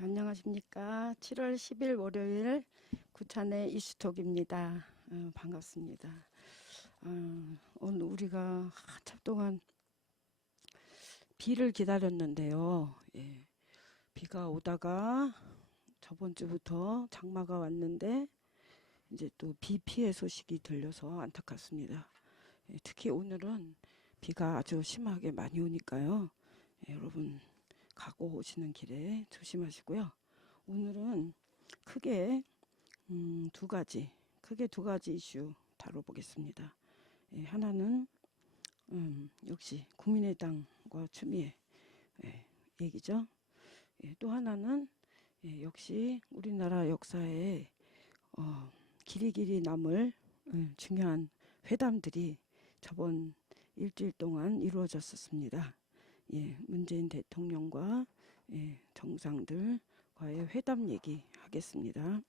안녕하십니까. 7월 10일 월요일 구찬의 이수톡입니다. 반갑습니다. 오늘 우리가 한참 동안 비를 기다렸는데요. 예, 비가 오다가 저번 주부터 장마가 왔는데 이제 또 비 피해 소식이 들려서 안타깝습니다. 예, 특히 오늘은 비가 아주 심하게 많이 오니까요. 예, 여러분 가고 오시는 길에 조심하시고요. 오늘은 크게 두 가지 이슈 다뤄보겠습니다. 예, 하나는 역시 국민의당과 추미애 얘기죠. 예, 또 하나는 역시 우리나라 역사에 길이 남을 중요한 회담들이 저번 일주일 동안 이루어졌었습니다. 예, 문재인 대통령과 정상들과의 회담 얘기 하겠습니다.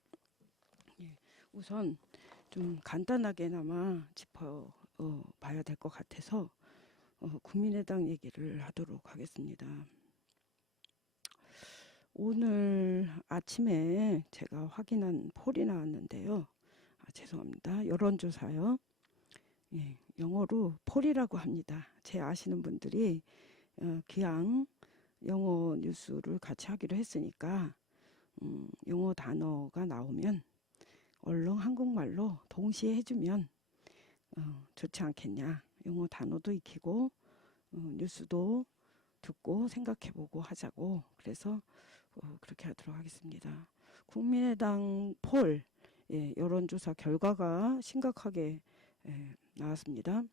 예, 우선 좀 간단하게나마 짚어 봐야 될 것 같아서 국민의당 얘기를 하도록 하겠습니다. 오늘 아침에 제가 확인한 폴이 나왔는데요. 죄송합니다. 여론조사요. 예, 영어로 폴이라고 합니다. 제 아시는 분들이 기왕 영어 뉴스를 같이 하기로 했으니까 영어 단어가 나오면 얼른 한국말로 동시에 해주면 좋지 않겠냐. 영어 단어도 익히고 뉴스도 듣고 생각해보고 하자고. 그래서 그렇게 하도록 하겠습니다. 국민의당 폴 여론조사 결과가 심각하게 나왔습니다.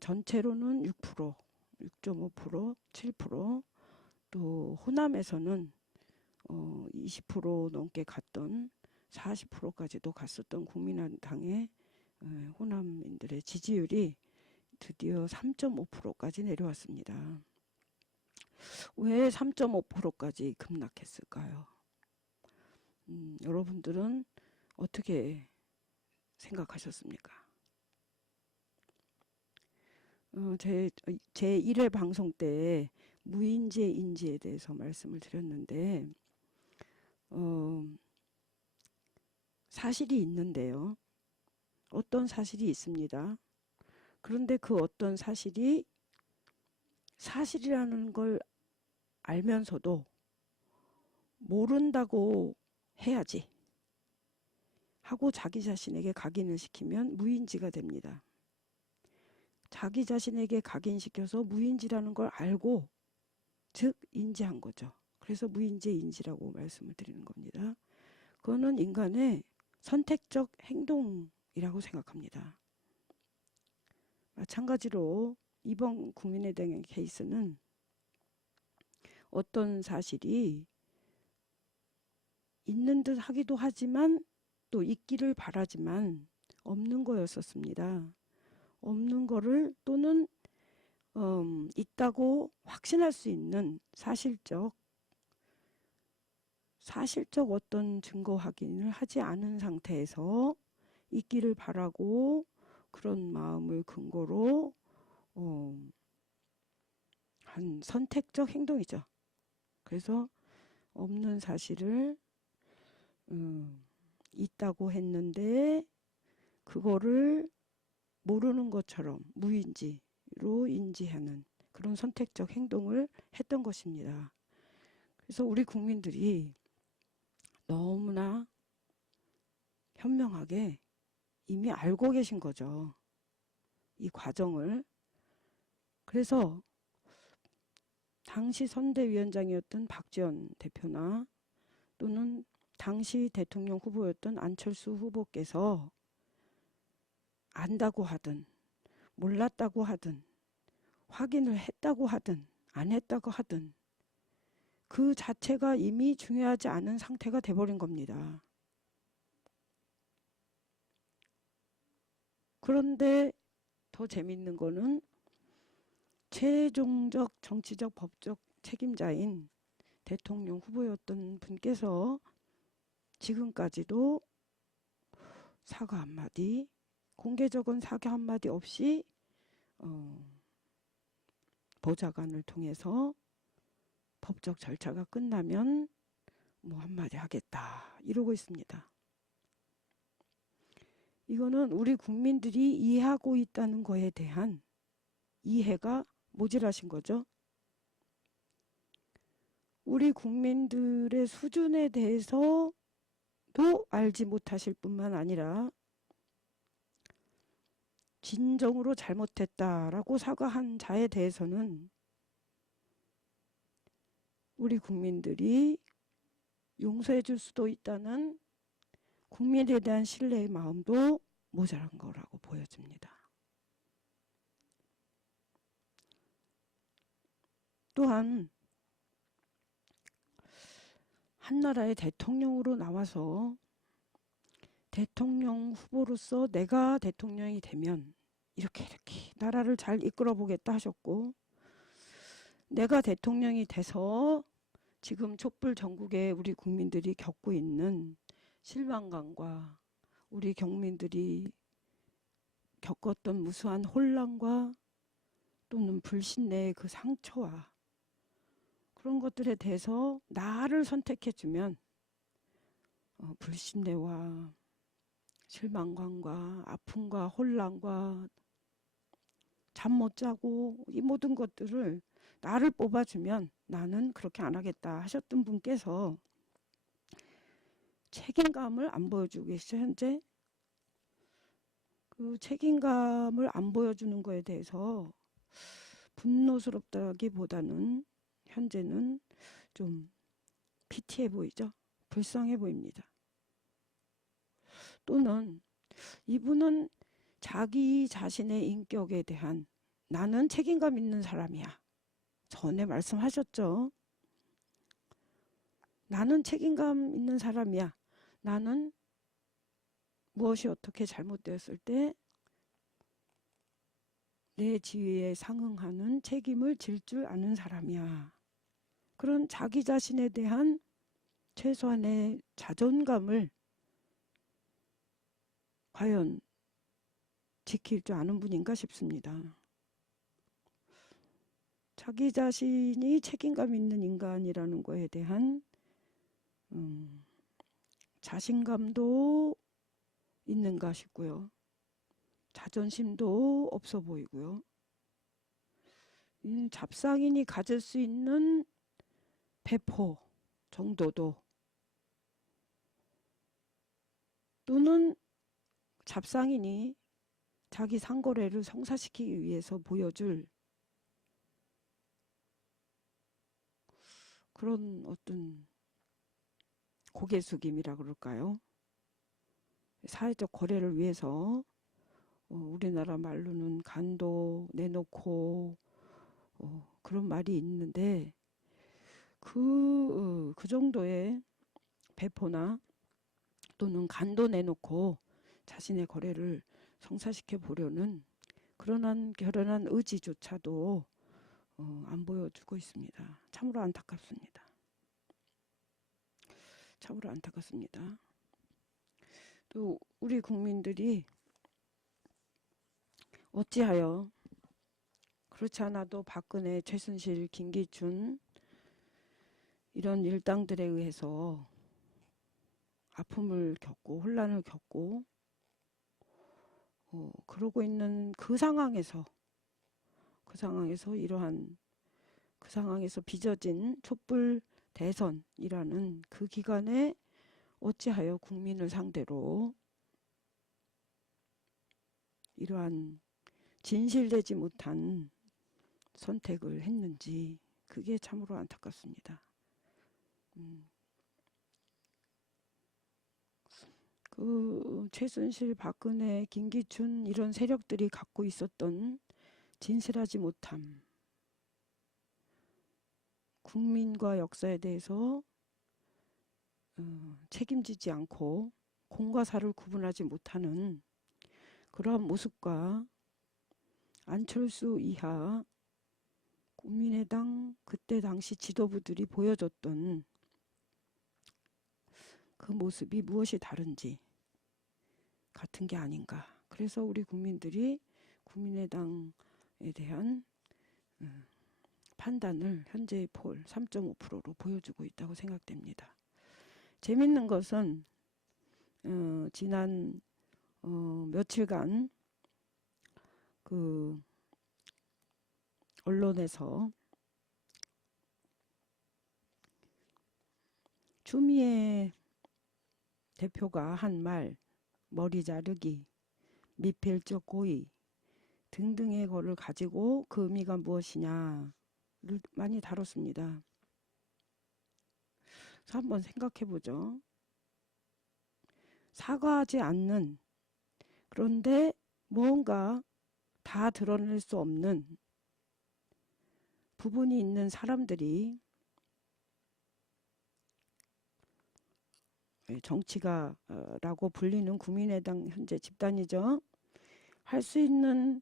전체로는 6%, 6.5%, 7%, 또 호남에서는 20% 넘게 갔던 40%까지도 갔었던 국민의당의 호남인들의 지지율이 드디어 3.5%까지 내려왔습니다. 왜 3.5%까지 급락했을까요? 여러분들은 어떻게 생각하셨습니까? 제 1회 방송 때 무인재 인지에 대해서 말씀을 드렸는데 사실이 있는데요. 어떤 사실이 있습니다. 그런데 그 어떤 사실이 사실이라는 걸 알면서도 모른다고 해야지 하고 자기 자신에게 각인을 시키면 무인지가 됩니다. 자기 자신에게 각인시켜서 무인지라는 걸 알고 즉 인지한 거죠. 그래서 무인지 인지라고 말씀을 드리는 겁니다. 그거는 인간의 선택적 행동이라고 생각합니다. 마찬가지로 이번 국민의당의 케이스는 어떤 사실이 있는 듯 하기도 하지만 또 있기를 바라지만 없는 거였었습니다. 없는 거를 또는 있다고 확신할 수 있는 사실적 어떤 증거 확인을 하지 않은 상태에서 있기를 바라고 그런 마음을 근거로 한 선택적 행동이죠. 그래서 없는 사실을 있다고 했는데 그거를 모르는 것처럼 무인지로 인지하는 그런 선택적 행동을 했던 것입니다. 그래서 우리 국민들이 너무나 현명하게 이미 알고 계신 거죠. 이 과정을. 그래서 당시 선대위원장이었던 박지원 대표나 또는 당시 대통령 후보였던 안철수 후보께서 안다고 하든 몰랐다고 하든 확인을 했다고 하든 안 했다고 하든 그 자체가 이미 중요하지 않은 상태가 돼버린 겁니다. 그런데 더 재밌는 거는 최종적 정치적 법적 책임자인 대통령 후보였던 분께서 지금까지도 사과 한마디, 공개적인 사과 한마디 없이 보좌관을 통해서 법적 절차가 끝나면 뭐 한마디 하겠다 이러고 있습니다. 이거는 우리 국민들이 이해하고 있다는 거에 대한 이해가 모자라신 거죠. 우리 국민들의 수준에 대해서도 알지 못하실 뿐만 아니라 진정으로 잘못했다라고 사과한 자에 대해서는 우리 국민들이 용서해 줄 수도 있다는 국민에 대한 신뢰의 마음도 모자란 거라고 보여집니다. 또한 한 나라의 대통령으로 나와서 대통령 후보로서 내가 대통령이 되면 이렇게 나라를 잘 이끌어 보겠다 하셨고, 내가 대통령이 돼서 지금 촛불 전국에 우리 국민들이 겪고 있는 실망감과 우리 국민들이 겪었던 무수한 혼란과 또는 불신내의 그 상처와 그런 것들에 대해서 나를 선택해주면 불신내와 실망감과 아픔과 혼란과 잠 못 자고 이 모든 것들을 나를 뽑아주면 나는 그렇게 안 하겠다 하셨던 분께서 책임감을 안 보여주고 계시죠. 현재 그 책임감을 안 보여주는 거에 대해서 분노스럽다기보다는 현재는 좀 피티해 보이죠. 불쌍해 보입니다. 또는 이분은 자기 자신의 인격에 대한 나는 책임감 있는 사람이야. 전에 말씀하셨죠. 나는 책임감 있는 사람이야. 나는 무엇이 어떻게 잘못되었을 때 내 지위에 상응하는 책임을 질 줄 아는 사람이야. 그런 자기 자신에 대한 최소한의 자존감을 과연 지킬 줄 아는 분인가 싶습니다. 자기 자신이 책임감 있는 인간이라는 거에 대한 자신감도 있는가 싶고요. 자존심도 없어 보이고요. 잡상인이 가질 수 있는 배포 정도도 또는 잡상인이 자기 상거래를 성사시키기 위해서 보여줄 그런 어떤 고개 숙임이라 그럴까요? 사회적 거래를 위해서 우리나라 말로는 간도 내놓고 그런 말이 있는데 그 정도의 배포나 또는 간도 내놓고 자신의 거래를 성사시켜 보려는 그러한 결연한 의지조차도 안 보여주고 있습니다. 참으로 안타깝습니다. 참으로 안타깝습니다. 또 우리 국민들이 어찌하여 그렇지 않아도 박근혜, 최순실, 김기춘 이런 일당들에 의해서 아픔을 겪고 혼란을 겪고 그러고 있는 그 상황에서 이러한 그 상황에서 빚어진 촛불 대선이라는 그 기간에 어찌하여 국민을 상대로 이러한 진실되지 못한 선택을 했는지 그게 참으로 안타깝습니다. 그 최순실, 박근혜, 김기춘 이런 세력들이 갖고 있었던 진실하지 못함, 국민과 역사에 대해서 책임지지 않고 공과 사를 구분하지 못하는 그런 모습과 안철수 이하 국민의당 그때 당시 지도부들이 보여줬던 그 모습이 무엇이 다른지 같은 게 아닌가. 그래서 우리 국민들이 국민의당에 대한 판단을 현재의 폴 3.5%로 보여주고 있다고 생각됩니다. 재밌는 것은 지난 며칠간 그 언론에서 추미애 대표가 한 말, 머리 자르기, 미필적 고의 등등의 거를 가지고 그 의미가 무엇이냐를 많이 다뤘습니다. 그래서 한번 생각해 보죠. 사과하지 않는, 그런데 뭔가 다 드러낼 수 없는 부분이 있는 사람들이 정치가라고 불리는 국민의당 현재 집단이죠. 할 수 있는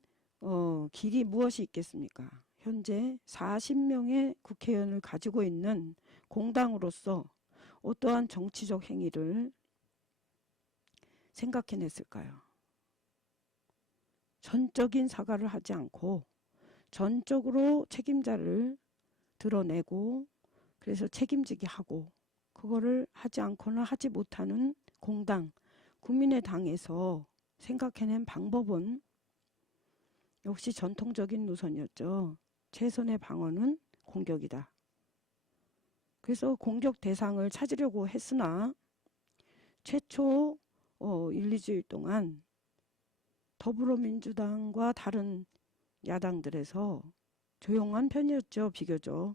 길이 무엇이 있겠습니까? 현재 40명의 국회의원을 가지고 있는 공당으로서 어떠한 정치적 행위를 생각해냈을까요? 전적인 사과를 하지 않고 전적으로 책임자를 드러내고 그래서 책임지게 하고 그거를 하지 않거나 하지 못하는 공당, 국민의당에서 생각해낸 방법은 역시 전통적인 노선이었죠. 최선의 방어는 공격이다. 그래서 공격 대상을 찾으려고 했으나 최초 1, 2주일 동안 더불어민주당과 다른 야당들에서 조용한 편이었죠. 비교적.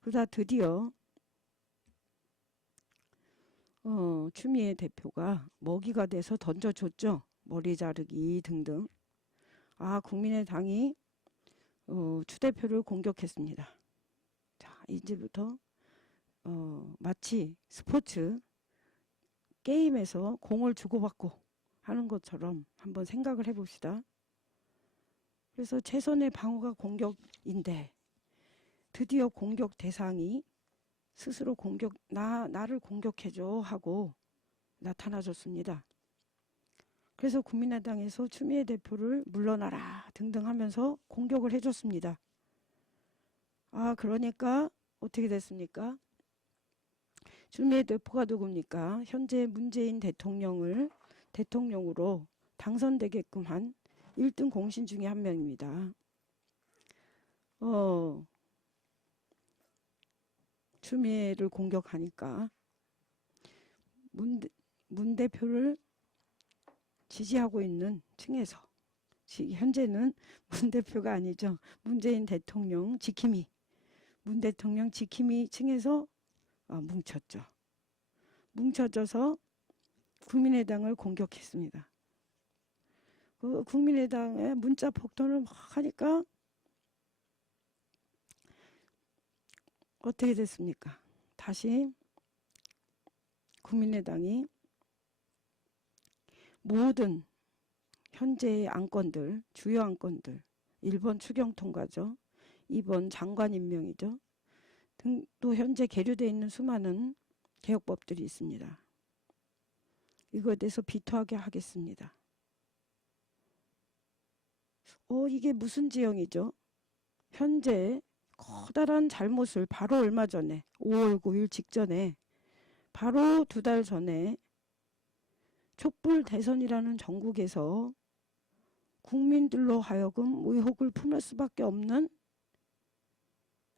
그러다 드디어 추미애 대표가 먹이가 돼서 던져줬죠. 머리 자르기 등등. 아, 국민의당이 추 대표를 공격했습니다. 자, 이제부터 마치 스포츠 게임에서 공을 주고받고 하는 것처럼 한번 생각을 해봅시다. 그래서 최선의 방어가 공격인데 드디어 공격 대상이 스스로 나를 공격해줘 하고 나타나줬습니다. 그래서 국민의당에서 추미애 대표를 물러나라 등등 하면서 공격을 해줬습니다. 아, 그러니까 어떻게 됐습니까? 추미애 대표가 누굽니까? 현재 문재인 대통령으로 당선되게끔 한 1등 공신 중에 한 명입니다. 추미애를 공격하니까 문 대표를 지지하고 있는 층에서 현재는 문 대표가 아니죠. 문재인 대통령 지킴이 문 대통령 지킴이 층에서 뭉쳤죠. 뭉쳐져서 국민의당을 공격했습니다. 그 국민의당의 문자 폭탄을 막 하니까 어떻게 됐습니까? 다시 국민의당이 모든 현재의 안건들, 주요 안건들, 1번 추경 통과죠. 2번 장관 임명이죠. 등 또 현재 계류되어 있는 수많은 개혁법들이 있습니다. 이거에 대해서 비토하게 하겠습니다. 이게 무슨 지형이죠? 현재 커다란 잘못을 바로 얼마 전에 5월 9일 직전에 바로 2달 전에 촛불 대선이라는 전국에서 국민들로 하여금 의혹을 품을 수밖에 없는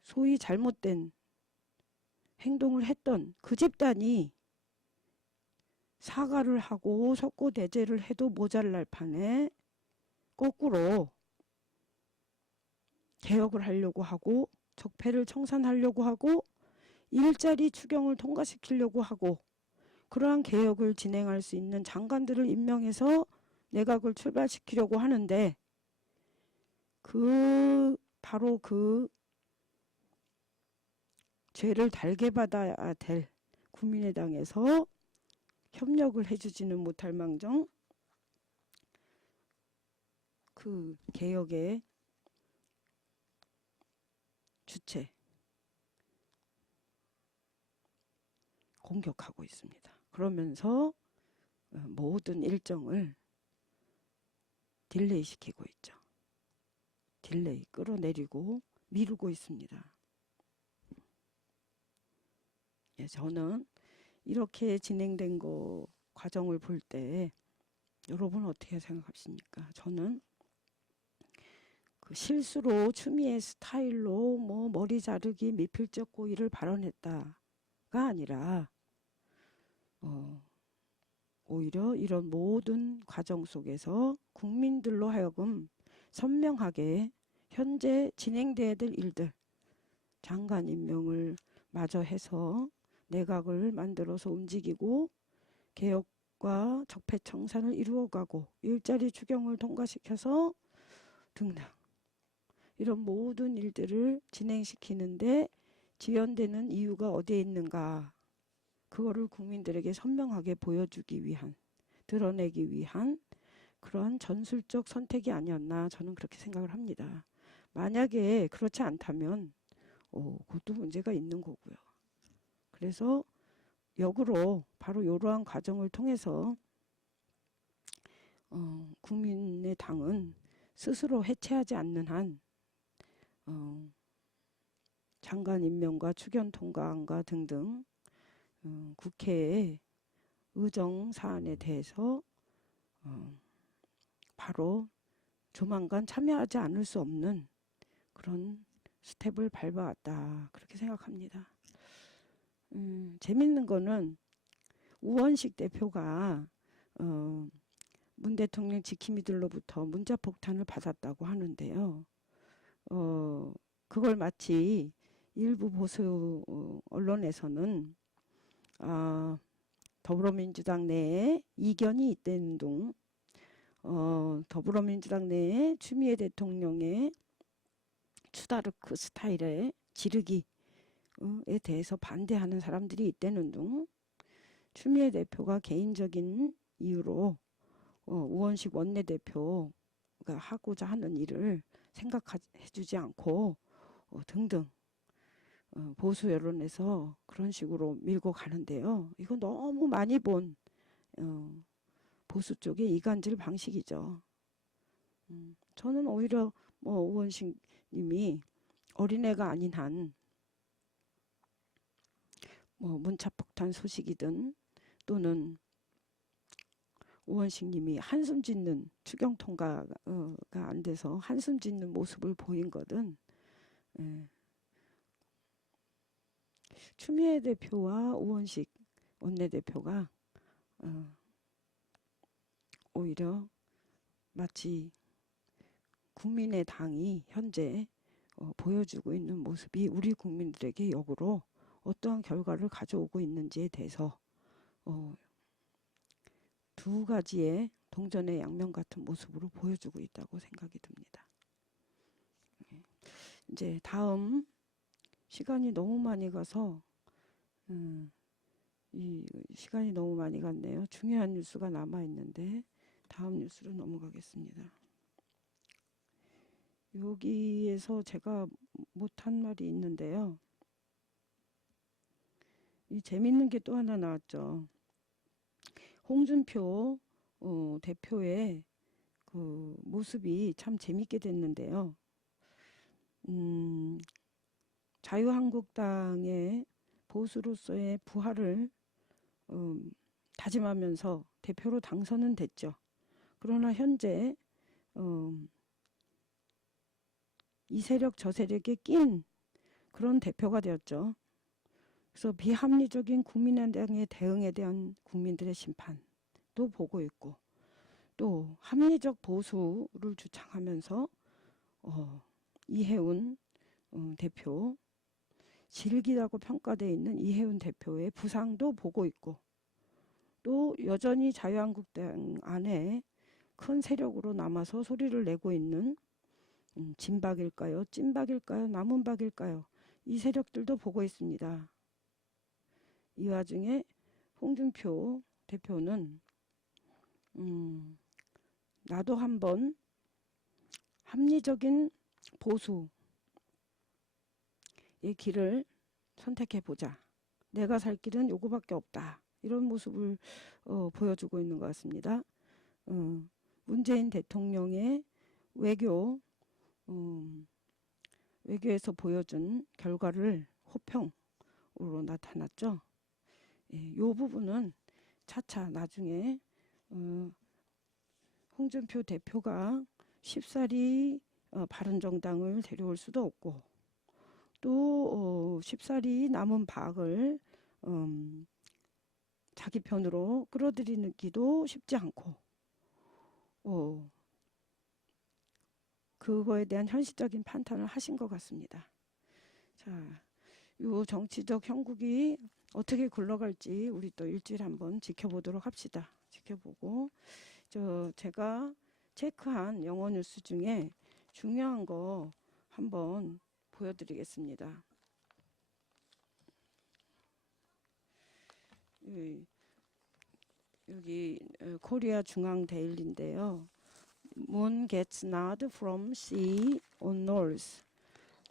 소위 잘못된 행동을 했던 그 집단이 사과를 하고 석고대죄를 해도 모자랄 판에 거꾸로 개혁을 하려고 하고 적폐를 청산하려고 하고 일자리 추경을 통과시키려고 하고 그러한 개혁을 진행할 수 있는 장관들을 임명해서 내각을 출발시키려고 하는데 바로 그 죄를 달게 받아야 될 국민의당에서 협력을 해주지는 못할 망정 그 개혁의 주체 공격하고 있습니다. 그러면서 모든 일정을 딜레이 시키고 있죠. 딜레이 끌어내리고 미루고 있습니다. 예, 저는 이렇게 진행된 거 과정을 볼 때 여러분 어떻게 생각하십니까? 저는 그 실수로 추미애 스타일로 뭐 머리 자르기 미필적 고의를 발언했다가 아니라 오히려 이런 모든 과정 속에서 국민들로 하여금 선명하게 현재 진행돼야 될 일들, 장관 임명을 마저 해서 내각을 만들어서 움직이고 개혁과 적폐청산을 이루어가고 일자리 추경을 통과시켜서 등등 이런 모든 일들을 진행시키는데 지연되는 이유가 어디에 있는가, 그거를 국민들에게 선명하게 보여주기 위한, 드러내기 위한 그러한 전술적 선택이 아니었나, 저는 그렇게 생각을 합니다. 만약에 그렇지 않다면 그것도 문제가 있는 거고요. 그래서 역으로 바로 이러한 과정을 통해서 국민의 당은 스스로 해체하지 않는 한 장관 임명과 추경 통과안과 등등 국회의 의정 사안에 대해서 바로 조만간 참여하지 않을 수 없는 그런 스텝을 밟아왔다, 그렇게 생각합니다. 재밌는 거는 우원식 대표가 문 대통령 지킴이들로부터 문자 폭탄을 받았다고 하는데요. 그걸 마치 일부 보수 언론에서는 더불어민주당 내에 이견이 있다는 둥, 더불어민주당 내에 추미애 대통령의 추다르크 스타일의 지르기에 대해서 반대하는 사람들이 있다는 둥, 추미애 대표가 개인적인 이유로 우원식 원내대표가 하고자 하는 일을 생각해주지 않고 등등 보수 여론에서 그런 식으로 밀고 가는데요. 이거 너무 많이 본 보수 쪽의 이간질 방식이죠. 저는 오히려 우원식 님이 어린애가 아닌 한 문자폭탄 소식이든 또는 우원식 님이 한숨 짓는 추경 통과가 안 돼서 한숨 짓는 모습을 보인 거든, 추미애 대표와 우원식 원내대표가 오히려 마치 국민의 당이 현재 보여주고 있는 모습이 우리 국민들에게 역으로 어떠한 결과를 가져오고 있는지에 대해서 두 가지의 동전의 양면 같은 모습으로 보여주고 있다고 생각이 듭니다. 이제 다음, 시간이 너무 많이 가서 이 시간이 너무 많이 갔네요. 중요한 뉴스가 남아 있는데 다음 뉴스로 넘어가겠습니다. 여기에서 제가 못한 말이 있는데요. 이 재밌는 게 또 하나 나왔죠. 홍준표 대표의 그 모습이 참 재밌게 됐는데요. 자유한국당의 보수로서의 부활을 다짐하면서 대표로 당선은 됐죠. 그러나 현재 이 세력 저 세력에 낀 그런 대표가 되었죠. 그래서 비합리적인 국민의당의 대응에 대한 국민들의 심판도 보고 있고, 또 합리적 보수를 주창하면서 이해운 대표, 질기다고 평가되어 있는 이해운 대표의 부상도 보고 있고, 또 여전히 자유한국당 안에 큰 세력으로 남아서 소리를 내고 있는 진박일까요, 찐박일까요, 남은박일까요, 이 세력들도 보고 있습니다. 이 와중에 홍준표 대표는 나도 한번 합리적인 보수의 길을 선택해보자. 내가 살 길은 요거밖에 없다. 이런 모습을 보여주고 있는 것 같습니다. 문재인 대통령의 외교에서 보여준 결과를 호평으로 나타났죠. 이 부분은 차차 나중에 홍준표 대표가 쉽사리 바른정당을 데려올 수도 없고, 또 쉽사리 남은 박을 자기 편으로 끌어들이기도 쉽지 않고, 그거에 대한 현실적인 판단을 하신 것 같습니다. 자, 요 정치적 형국이 어떻게 굴러갈지 우리 또 일주일 한번 지켜보도록 합시다. 지켜보고, 제가 체크한 영어 뉴스 중에 중요한 거 한번 보여드리겠습니다. 여기 코리아 중앙 데일리인데요. Moon gets nod from sea on north.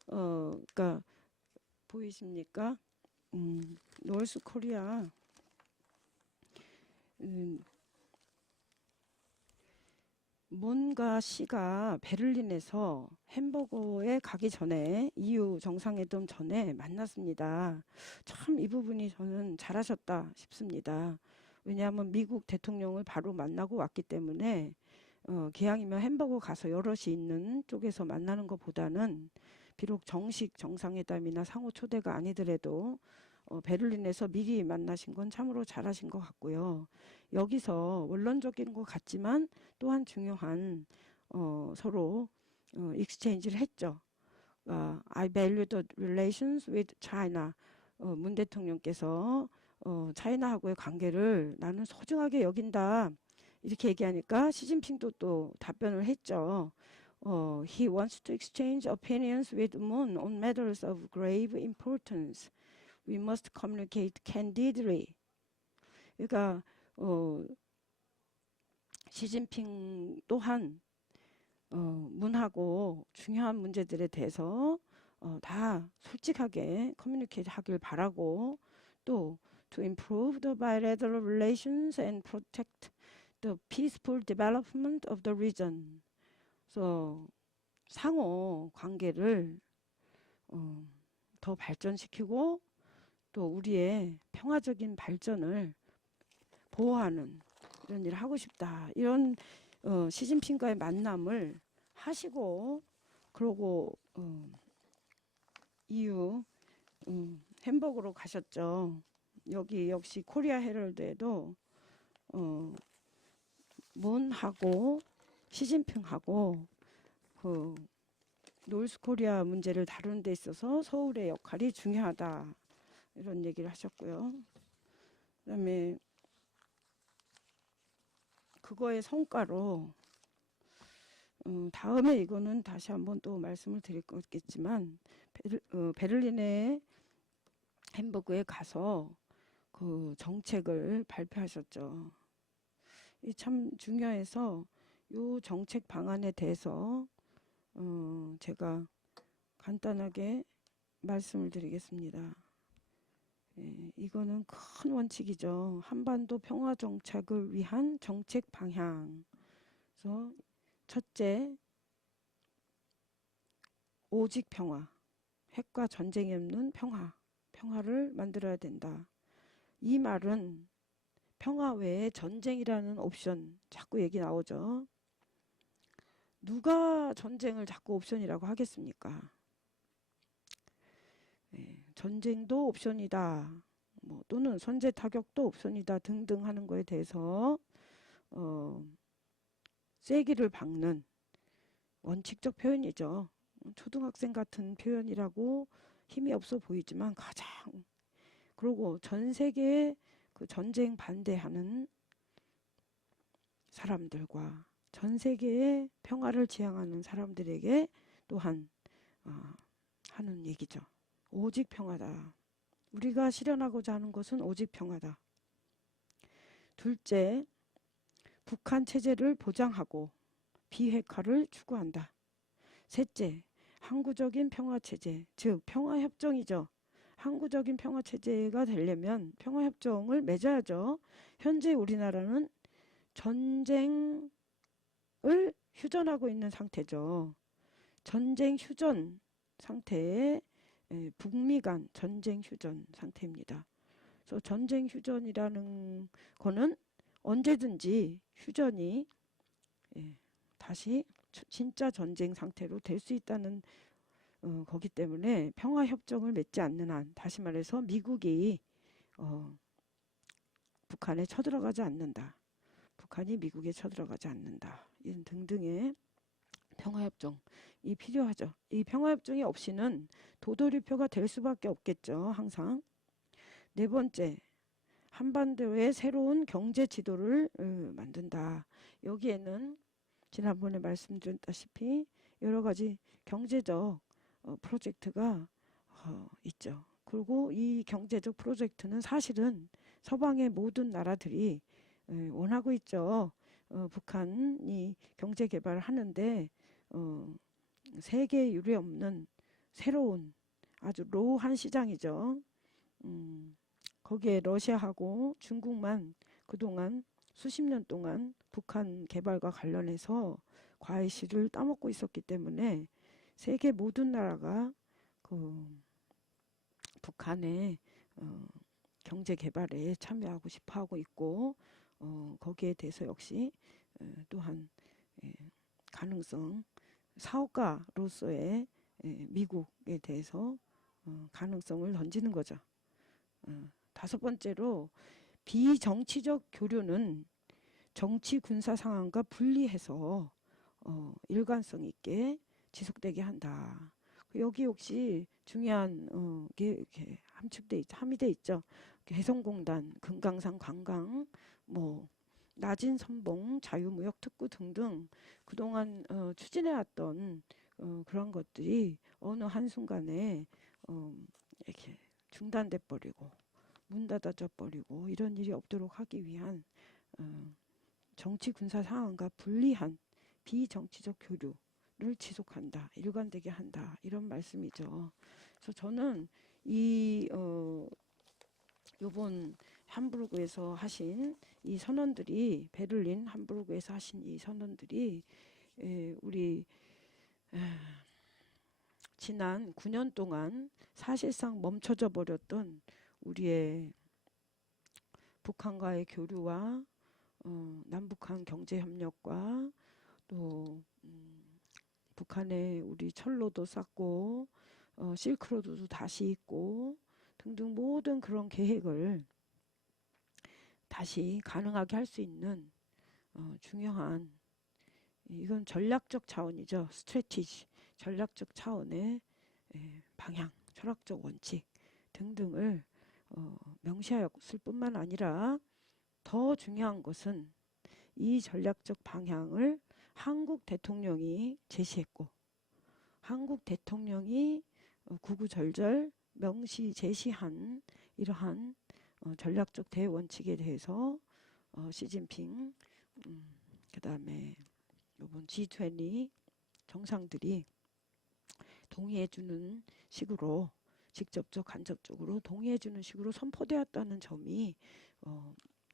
그러니까 보이십니까? 노스 코리아 몬과 시가 베를린에서 햄버거에 가기 전에 EU 정상회담 전에 만났습니다. 참 이 부분이 저는 잘하셨다 싶습니다. 왜냐하면 미국 대통령을 바로 만나고 왔기 때문에 기왕이면 햄버거 가서 여럿이 있는 쪽에서 만나는 것보다는 비록 정식 정상회담이나 상호 초대가 아니더라도 베를린에서 미리 만나신 건 참으로 잘하신 것 같고요. 여기서 원론적인 것 같지만 또한 중요한 서로 익스체인지를 했죠. I value the relations with China. 문 대통령께서 차이나하고의 관계를 나는 소중하게 여긴다. 이렇게 얘기하니까 시진핑도 또 답변을 했죠. He wants to exchange opinions with Moon on matters of grave importance. We must communicate candidly. 그러니까 시진핑 또한 문하고 중요한 문제들에 대해서 다 솔직하게 커뮤니케이트 하길 바라고, 또 to improve the bilateral relations and protect the peaceful development of the region. 그래서 상호 관계를 더 발전시키고 또 우리의 평화적인 발전을 보호하는 이런 일을 하고 싶다. 이런 시진핑과의 만남을 하시고, 그러고 이후 햄버거로 가셨죠. 여기 역시 코리아 헤럴드에도 문하고 시진핑하고 그 노스 코리아 문제를 다루는 데 있어서 서울의 역할이 중요하다. 이런 얘기를 하셨고요. 그다음에 그거의 성과로 다음에 이거는 다시 한번 또 말씀을 드릴 거겠지만 베를린의 햄버그에 가서 그 정책을 발표하셨죠. 이 참 중요해서 이 정책 방안에 대해서 제가 간단하게 말씀을 드리겠습니다. 이거는 큰 원칙이죠. 한반도 평화 정착을 위한 정책 방향. 그래서 첫째, 오직 평화, 핵과 전쟁이 없는 평화를 만들어야 된다. 이 말은 평화 외에 전쟁이라는 옵션 자꾸 얘기 나오죠. 누가 전쟁을 자꾸 옵션이라고 하겠습니까? 전쟁도 옵션이다. 또는 선제 타격도 옵션이다 등등 하는 거에 대해서 쐐기를 박는 원칙적 표현이죠. 초등학생 같은 표현이라고 힘이 없어 보이지만 가장, 그리고 전 세계에 그 전쟁 반대하는 사람들과 전 세계의 평화를 지향하는 사람들에게 또한 하는 얘기죠. 오직 평화다. 우리가 실현하고자 하는 것은 오직 평화다. 둘째, 북한 체제를 보장하고 비핵화를 추구한다. 셋째, 항구적인 평화체제, 즉 평화협정이죠. 항구적인 평화체제가 되려면 평화협정을 맺어야죠. 현재 우리나라는 전쟁을 휴전하고 있는 상태죠. 전쟁 휴전 상태에 북미 간 전쟁 휴전 상태입니다. 그래서 전쟁 휴전이라는 거는 언제든지 휴전이 다시 진짜 전쟁 상태로 될 수 있다는 거기 때문에 평화협정을 맺지 않는 한, 다시 말해서 미국이 북한에 쳐들어가지 않는다. 북한이 미국에 쳐들어가지 않는다. 이런 등등의 평화협정이 필요하죠. 이 평화협정이 없이는 도돌이표가 될 수밖에 없겠죠. 항상. 네 번째, 한반도의 새로운 경제 지도를 만든다. 여기에는 지난번에 말씀드렸다시피 여러 가지 경제적 프로젝트가 있죠. 그리고 이 경제적 프로젝트는 사실은 서방의 모든 나라들이 원하고 있죠. 북한이 경제 개발을 하는데 세계 유례 없는 새로운 아주 로한 시장이죠. 거기에 러시아하고 중국만 그동안 수십 년 동안 북한 개발과 관련해서 과외실을 따먹고 있었기 때문에 세계 모든 나라가 그 북한의 경제 개발에 참여하고 싶어 하고 있고 거기에 대해서 역시 또한 가능성 사업가로서의 미국에 대해서 가능성을 던지는 거죠. 다섯 번째로 비정치적 교류는 정치 군사 상황과 분리해서 일관성 있게 지속되게 한다. 여기 혹시 중요한 게 함의돼 있죠. 개성공단, 금강산 관광, 뭐 낮은 선봉, 자유무역 특구 등등 그동안 추진해왔던 그런 것들이 어느 한순간에 이렇게 중단돼 버리고 문 닫아져 버리고 이런 일이 없도록 하기 위한 정치 군사 상황과 분리한 비정치적 교류를 지속한다. 일관되게 한다. 이런 말씀이죠. 그래서 저는 이 요번 함부르크에서 하신 이 선언들이 베를린 함부르크에서 하신 이 선언들이 우리 지난 9년 동안 사실상 멈춰져 버렸던 우리의 북한과의 교류와 남북한 경제협력과 또 북한에 우리 철로도 쌓고 실크로드도 다시 있고 등등 모든 그런 계획을 다시 가능하게 할 수 있는 중요한 이건 전략적 차원이죠. 스트래티지 전략적 차원의 방향, 철학적 원칙 등등을 명시하였을 뿐만 아니라 더 중요한 것은 이 전략적 방향을 한국 대통령이 제시했고 한국 대통령이 구구절절 명시 제시한 이러한 전략적 대원칙에 대해서 시진핑 그 다음에 이번 G20 정상들이 동의해주는 식으로 직접적 간접적으로 동의해주는 식으로 선포되었다는 점이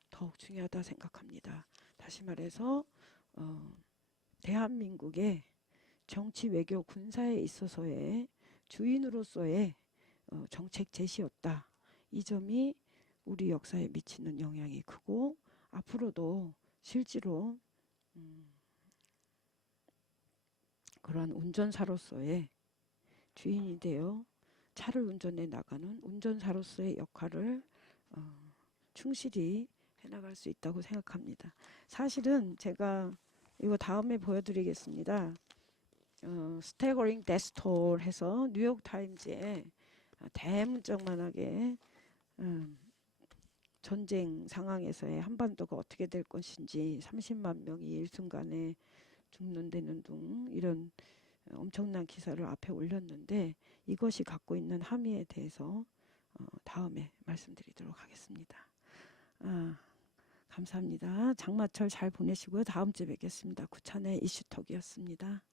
더욱 중요하다 생각합니다. 다시 말해서 대한민국의 정치 외교 군사에 있어서의 주인으로서의 정책 제시였다. 이 점이 우리 역사에 미치는 영향이 크고 앞으로도 실제로 그러한 운전사로서의 주인이 되어 차를 운전해 나가는 운전사로서의 역할을 충실히 해나갈 수 있다고 생각합니다. 사실은 제가 이거 다음에 보여드리겠습니다. 스태거링 데스톨 해서 뉴욕타임즈에 대문짝만하게 전쟁 상황에서의 한반도가 어떻게 될 것인지 30만 명이 일순간에 죽는다는 등 이런 엄청난 기사를 앞에 올렸는데 이것이 갖고 있는 함의에 대해서 다음에 말씀드리도록 하겠습니다. 감사합니다. 장마철 잘 보내시고요. 다음 주에 뵙겠습니다. 구찬의 이슈톡이었습니다.